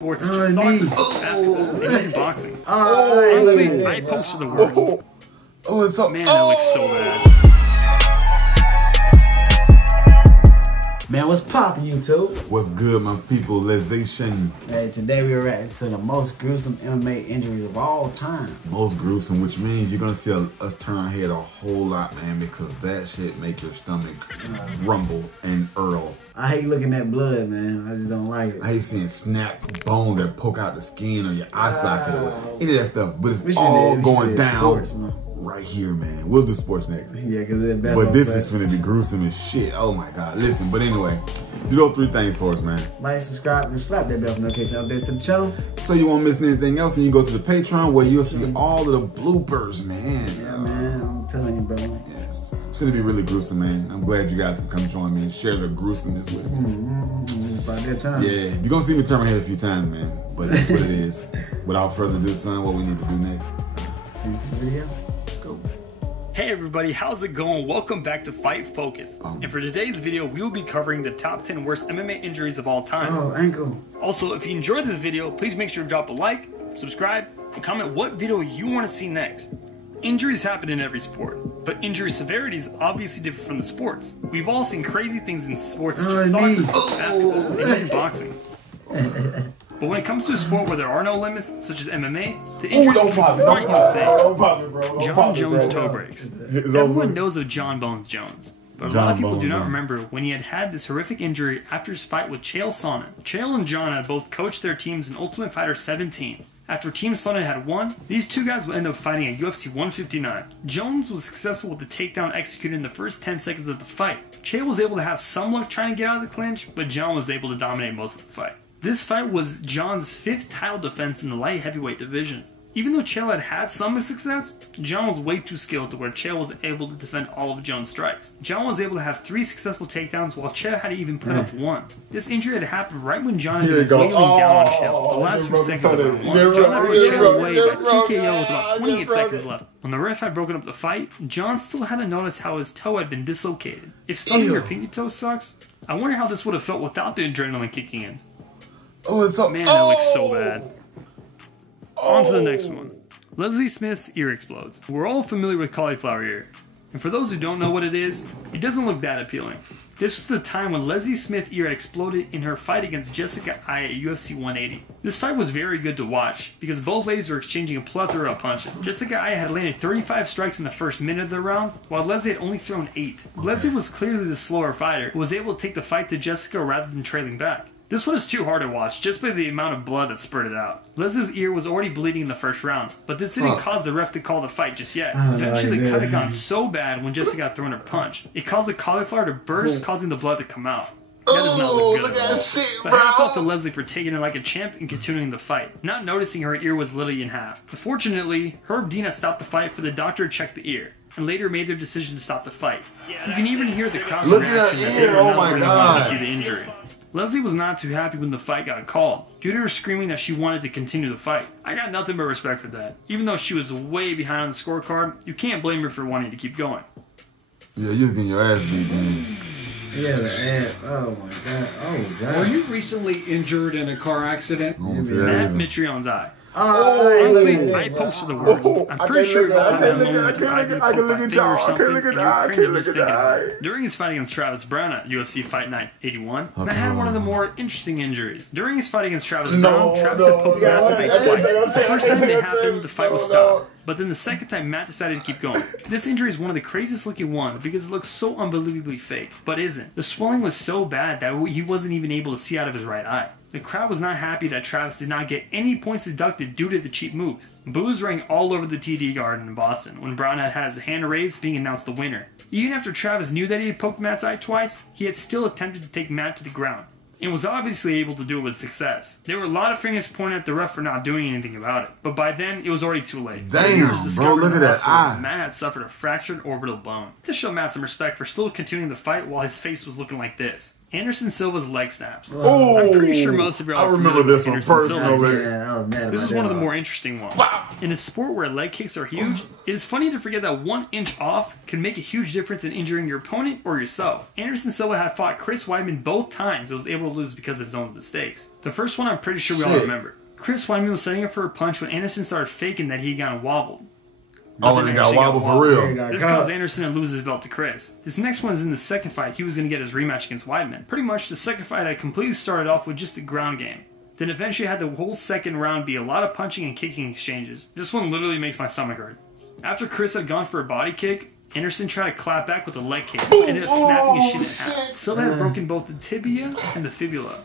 Sports such as soccer, basketball, and boxing. Honestly, 𝐼𝐋𝐲 are the worst. Oh, it's up. Man, that looks so bad. Man, what's poppin', YouTube? What's good, my people? 𝐷𝗟𝐿. Hey, today we're reacting to the most gruesome MMA injuries of all time. Most gruesome, which means you're gonna see us turn our head a whole lot, man, because that shit make your stomach rumble and earl. I hate looking at blood, man. I just don't like it. I hate seeing snap bones that poke out the skin or your eye socket or any of that stuff. But it's all going down right here, man. We'll do sports next. Yeah, because they're better. But this is gonna be gruesome as shit. Oh my god. Listen, but anyway, do those three things for us, man. Like, subscribe, and slap that bell for notification updates to the channel. So you won't miss anything else, and you go to the Patreon where you'll see all of the bloopers, man. Yeah, man. I'm telling you, bro. Yes. It's gonna be really gruesome, man. I'm glad you guys can come join me and share the gruesomeness with me. It's about that time. Yeah, you're gonna see me turn my head a few times, man. But that's what it is. Without further ado, son, what we need to do next? Into the video. Let's go. Hey everybody, how's it going? Welcome back to Fight Focus. And for today's video, we will be covering the top 10 worst MMA injuries of all time. Oh, ankle. Also, if you enjoyed this video, please make sure to drop a like, subscribe, and comment what video you want to see next. Injuries happen in every sport, but injury severity is obviously different from the sports. We've all seen crazy things in sports such as soccer, basketball, and even boxing. But when it comes to a sport where there are no limits, such as MMA, the injuries can be quite insane. Jon Jones toe breaks. Everyone knows of Jon Bones Jones, but a lot of people do not remember when he had this horrific injury after his fight with Chael Sonnen. Chael and Jon had both coached their teams in Ultimate Fighter 17. After Team Sonnen had won, these two guys would end up fighting at UFC 159. Jones was successful with the takedown executed in the first 10 seconds of the fight. Chael was able to have some luck trying to get out of the clinch, but Jon was able to dominate most of the fight. This fight was Jon's 5th title defense in the light heavyweight division. Even though Chael had some success, Jon was way too skilled to where Chael was able to defend all of Jon's strikes. Jon was able to have 3 successful takedowns while Chael had to even put up 1. This injury had happened right when Jon had been flailing down on Chael. The last few seconds of round 1, Jon had put Chael away by TKO with about 28 seconds left. When the ref had broken up the fight, Jon still hadn't noticed how his toe had been dislocated. If stubbing your pinky toe sucks, I wonder how this would have felt without the adrenaline kicking in. Oh, it's up. Man, that looks so bad. On to the next one. Leslie Smith's ear explodes. We're all familiar with cauliflower ear, and for those who don't know what it doesn't look that appealing. This was the time when Leslie Smith's ear exploded in her fight against J.𝐔𝐿 at UFC 180. This fight was very good to watch, because both ladies were exchanging a plethora of punches. J.𝐔𝐿 had landed 35 strikes in the first minute of the round, while Leslie had only thrown 8. Leslie was clearly the slower fighter, who was able to take the fight to J.𝐔𝐿 rather than trailing back. This one is too hard to watch, just by the amount of blood that spurted out. Leslie's ear was already bleeding in the first round, but this didn't cause the ref to call the fight just yet. Eventually the cut had gone so bad when J.𝐔𝐿 got thrown her punch, it caused the cauliflower to burst, causing the blood to come out. That does not look good at all. Shit, but hats off to Leslie for taking it like a champ and continuing the fight, not noticing her ear was literally in half. Fortunately, Herb Dean had stopped the fight for the doctor to check the ear, and later made their decision to stop the fight. You can even hear the crowd's reaction that they were not really wanting to see the injury. Leslie was not too happy when the fight got called, due to her screaming that she wanted to continue the fight. I got nothing but respect for that. Even though she was way behind on the scorecard, you can't blame her for wanting to keep going. Yeah, you're getting your ass beat, man. Yeah, the ad. Oh my god. Oh god. Were you recently injured in a car accident? Matt Mitrion's eye. Honestly, 𝐼𝐋𝐲 are the worst. I'm pretty sure you've all had that moment where I could look at y'all, or something, and you're cringing just thinking about it. During his fight against Travis Brown at UFC Fight Night 81, Matt had one of the more interesting injuries. During his fight against Travis Brown, Travis had poked Matt to make twice. The first time it happened, the fight was stopped. But then the second time, Matt decided to keep going. This injury is one of the craziest looking ones because it looks so unbelievably fake, but isn't. The swelling was so bad that he wasn't even able to see out of his right eye. The crowd was not happy that Travis did not get any points deducted due to the cheap moves. Boos rang all over the TD Garden in Boston when Brown had his hand raised, being announced the winner. Even after Travis knew that he had poked Matt's eye twice, he had still attempted to take Matt to the ground, and was obviously able to do it with success. There were a lot of fingers pointed at the ref for not doing anything about it, but by then it was already too late. Damn, bro, look at that eye. Matt had suffered a fractured orbital bone. To show Matt some respect for still continuing the fight while his face was looking like this. Anderson Silva's leg snaps. Oh, I'm pretty sure most of y'all I remember this one Yeah, personally. I was mad This is about one of the that. more interesting ones. In a sport where leg kicks are huge, it is funny to forget that 1 inch off can make a huge difference in injuring your opponent or yourself. Anderson Silva had fought Chris Weidman both times and was able to lose because of his own mistakes. The first one I'm pretty sure we all remember. Chris Weidman was setting up for a punch when Anderson started faking that he had gotten wobbled. Oh, and he got wobbled for real. This caused Anderson to lose his belt to Chris. This next one is in the second fight. He was going to get his rematch against Weidman. Pretty much the second fight had completely started off with just the ground game. Then eventually had the whole second round be a lot of punching and kicking exchanges. This one literally makes my stomach hurt. After Chris had gone for a body kick, Anderson tried to clap back with a leg kick, but ended up snapping his shit in half. Silva had broken both the tibia and the fibula.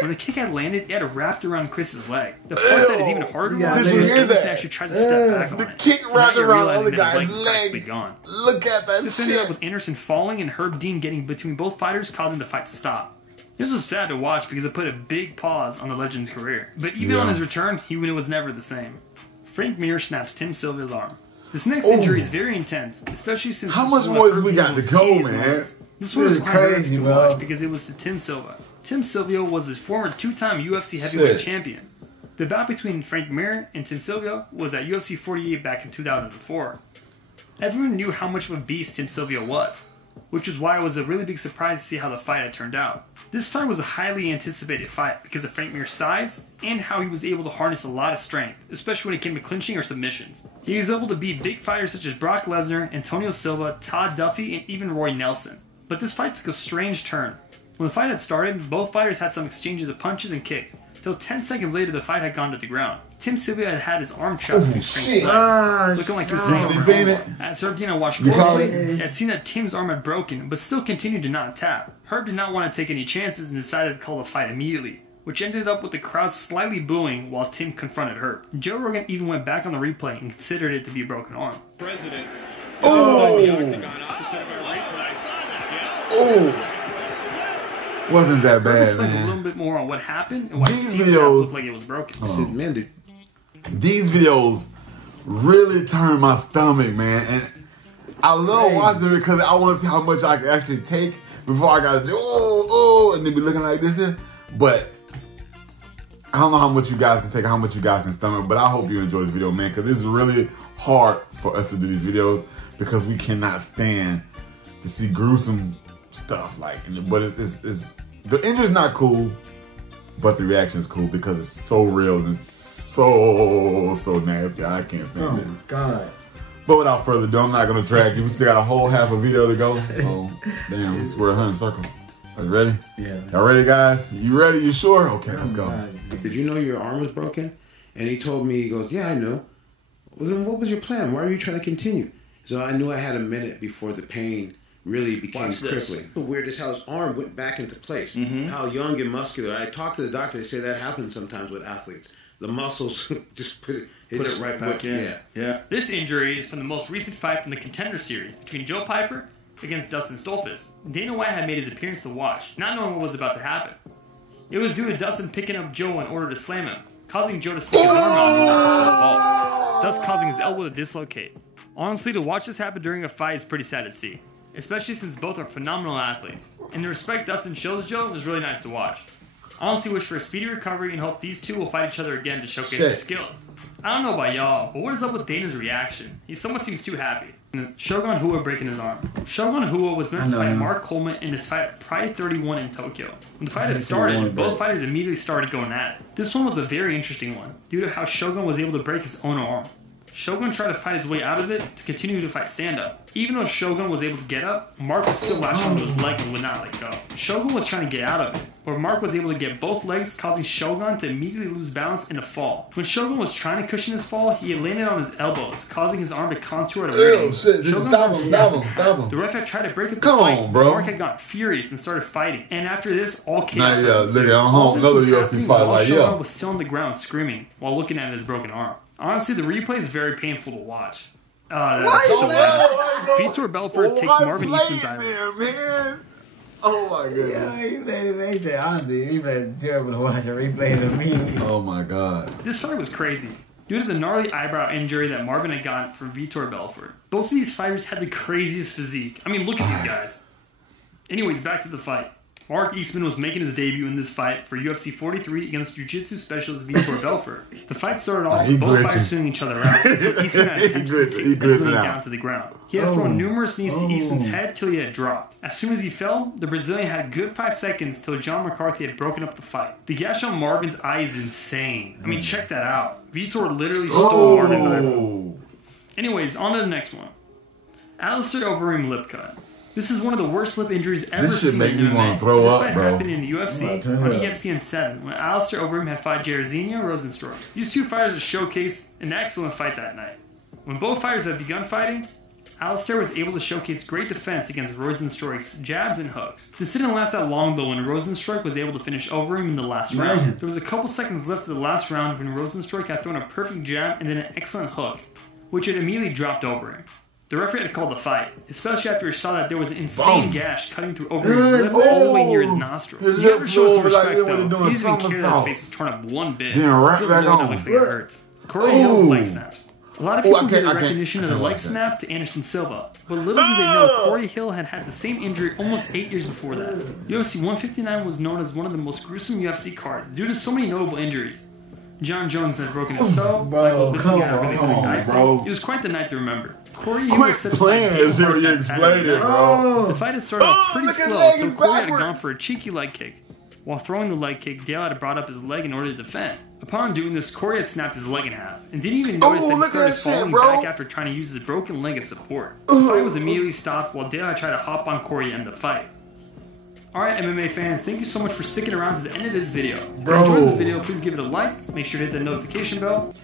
When the kick had landed, it had wrapped around Chris's leg. The part that is even harder Did you hear Anderson that? actually tries to step back on The it. kick So wrapped now you're around the other realizing that his guy's leg is practically leg. gone. Look at that This ended up shit. with Anderson falling and Herb Dean getting between both fighters, causing the fight to stop. This was sad to watch because it put a big pause on the legend's career. But even on his return, he was never the same. Frank Mir snaps Tim Silva's arm. This next injury is very intense, especially since How much more we got to go, man? This one was crazy, to bro. watch because it was to Tim Silva. Tim Silva was his former 2-time UFC heavyweight champion. The bout between Frank Mir and Tim Silva was at UFC 48 back in 2004. Everyone knew how much of a beast Tim Silva was, which is why it was a really big surprise to see how the fight had turned out. This fight was a highly anticipated fight because of Frank Mir's size and how he was able to harness a lot of strength, especially when it came to clinching or submissions. He was able to beat big fighters such as Brock Lesnar, Antonio Silva, Todd Duffy, and even Roy Nelson. But this fight took a strange turn. When the fight had started, both fighters had some exchanges of punches and kicks, till 10 seconds later the fight had gone to the ground. Tim Silva had had his arm chopped through Frank's leg, looking like he was sitting on it. As Herb Dean watched closely, he had seen that Tim's arm had broken, but still continued to not tap. Herb did not want to take any chances and decided to call the fight immediately, which ended up with the crowd slightly booing while Tim confronted Herb. Joe Rogan even went back on the replay and considered it to be a broken arm. President. Wasn't that Herb bad, explains a man. little bit more on what happened and why it These seemed to videos- look like it was broken. These videos really turn my stomach, man. And I love watching it because I want to see how much I can actually take before I got to do, and then be looking like this. But I don't know how much you guys can take, how much you guys can stomach, but I hope you enjoy this video, man, because it's really hard for us to do these videos because we cannot stand to see gruesome stuff. But it's the injury's not cool, but the reaction is cool because it's so real and so nasty. I can't stand it. Oh, God. But without further ado, I'm not going to drag you. We still got a whole half a video to go. So, damn, we swear 100 circles. Are you ready? Yeah. Y'all ready, guys? You ready? You sure? Okay, let's go. Did you know your arm was broken? And he told me, he goes, yeah, I know. Well, then what was your plan? Why were you trying to continue? So I knew I had a minute before the pain really became crippling. Weird as how his arm went back into place. How young and muscular. I talked to the doctor. They say that happens sometimes with athletes. The muscles just put it right back in. Yeah. This injury is from the most recent fight from the Contender Series between Joe Piper against Dustin Stolfus. Dana White had made his appearance to watch, not knowing what was about to happen. It was due to Dustin picking up Joe in order to slam him, causing Joe to stick his arm out and fall, thus causing his elbow to dislocate. Honestly, to watch this happen during a fight is pretty sad to see, especially since both are phenomenal athletes. And the respect Dustin shows Joe is really nice to watch. I honestly wish for a speedy recovery and hope these two will fight each other again to showcase their skills. I don't know about y'all, but what is up with Dana's reaction? He somewhat seems too happy. Shogun Rua breaking his arm. Shogun Rua was meant to fight Mark Coleman in his fight at Pride 31 in Tokyo. When the fight had started, both fighters immediately started going at it. This one was a very interesting one, due to how Shogun was able to break his own arm. Shogun tried to fight his way out of it to continue to fight stand-up. Even though Shogun was able to get up, Mark was still latched onto his leg and would not let go. Shogun was trying to get out of it, but Mark was able to get both legs, causing Shogun to immediately lose balance and a fall. When Shogun was trying to cushion his fall, he had landed on his elbows, causing his arm to contour at a weird angle. Stop him. The ref had tried to break up the Come fight, on, bro. Mark had gotten furious and started fighting. And after this, all Nah, chaos. yeah, look at home. Another UFC fight, like, Shogun was still on the ground screaming while looking at his broken arm. Honestly, the replay is very painful to watch. That's so bad. Vitor Belfort takes Marvin Easton's iron. Man. Oh my goodness. They said, honestly, replay is terrible to watch. A replay is a meme. Oh my god. This fight was crazy. Due to the gnarly eyebrow injury that Marvin had gotten from Vitor Belfort, both of these fighters had the craziest physique. I mean, look at these guys. Anyways, back to the fight. 𝐅𝐋𝐎𝐑𝐈𝐃𝐀 was making his debut in this fight for UFC 43 against jiu-jitsu specialist Vitor Belfort. The fight started off with both fighters swinging each other out until Eastman had attempted to take the Brazilian down to the ground. He had thrown numerous knees to Eastman's head till he had dropped. As soon as he fell, the Brazilian had a good 5 seconds till John McCarthy had broken up the fight. The gash on Marvin's eye is insane. I mean, check that out. Vitor literally stole Marvin's eyeball. Anyways, on to the next one. 𝐅𝐋𝐎𝐑𝐈𝐋𝐓𝐎. This is one of the worst lip injuries ever seen in MMA. You want to throw this up, fight bro. happened in the UFC on ESPN 7 when 𝐅𝐋𝐸Haid had fought Jairzinho Rozenstruik. These two fighters showcased an excellent fight that night. When both fighters had begun fighting, 𝐅𝐋𝐸Haid was able to showcase great defense against Rozenstruik's jabs and hooks. This didn't last that long though when Rozenstruik was able to finish over him in the last round. There was a couple seconds left of the last round when Rozenstruik had thrown a perfect jab and then an excellent hook, which had immediately dropped over him. The referee had called the fight, especially after he saw that there was an insane gash cutting through over his lip all the way near his nostril. You have to show some respect though. He doesn't even care that his face is torn up one bit. That looks like it hurts. Corey Hill's leg snaps. A lot of people give the recognition of the leg snap to Anderson Silva, but little do they know Corey Hill had had the same injury almost 8 years before that. UFC 159 was known as one of the most gruesome UFC cards due to so many notable injuries. John Jones had broken his toe. Michael Bisping had a really big night. It was quite the night to remember. Corey Hill was set to fight The fight had started off pretty slow until Corey had gone for a cheeky leg kick. While throwing the leg kick, Dale had brought up his leg in order to defend. Upon doing this, Corey had snapped his leg in half and didn't even notice that he started falling back after trying to use his broken leg as support. The fight was immediately stopped while Dale had tried to hop on Corey to end the fight. Alright MMA fans, thank you so much for sticking around to the end of this video. If you enjoyed this video, please give it a like, make sure to hit the notification bell.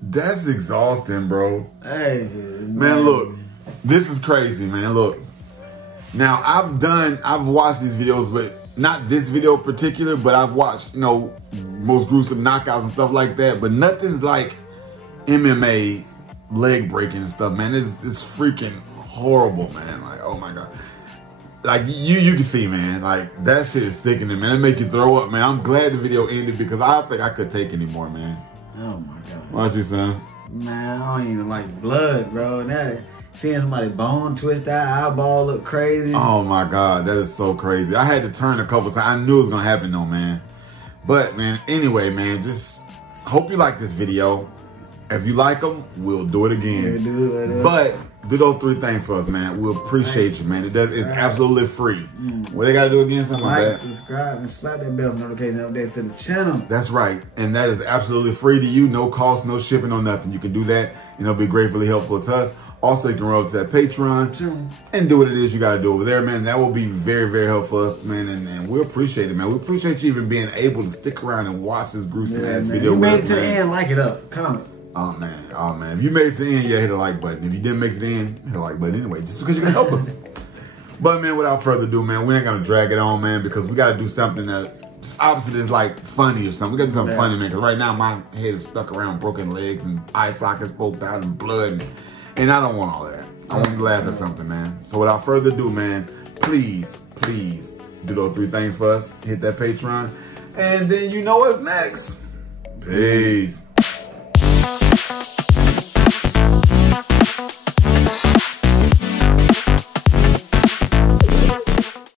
That's exhausting, bro. Hey, man, look, this is crazy, man. Look, now I've watched these videos, but not this video in particular, but I've watched, most gruesome knockouts and stuff like that, but nothing's like MMA leg breaking and stuff, man. It's freaking horrible, man. Like, oh my God. Like, you can see, man, like, that shit is sickening, man. It make you throw up, man. I'm glad the video ended because I don't think I could take anymore, man. Oh my God. Why don't you, son? Man, I don't even like blood, bro. Seeing somebody bone twist that eyeball look crazy. Oh my God, that is so crazy. I had to turn a couple times. I knew it was gonna happen though, man. But man, anyway, man, just hope you like this video. If you like them, we'll do it again. Yeah, but do those 3 things for us, man. We appreciate you, man. It's absolutely free. What they gotta do again? Something like that. Subscribe, and slap that bell for notification updates to the channel. That's right. And that is absolutely free to you. No cost, no shipping, no nothing. You can do that, and it'll be gratefully helpful to us. Also, you can roll up to that Patreon and do what it is you got to do over there, man. That will be very, very helpful to us, man. And we appreciate it, man. We appreciate you even being able to stick around and watch this gruesome ass video. You made it to the end, like it up. Comment. Oh, man. If you made it to the end, yeah, hit the like button. If you didn't make it to the end, hit the like button anyway, just because you're going to help us. But, man, without further ado, man, we ain't going to drag it on, man, because we got to do something that just opposite is like funny or something. We got to do something funny, man, because right now my head is stuck around broken legs and eye sockets poked out and blood, and I don't want all that. I want to laugh at something, man. So without further ado, man, please do those 3 things for us. Hit that Patreon. And then you know what's next. Peace.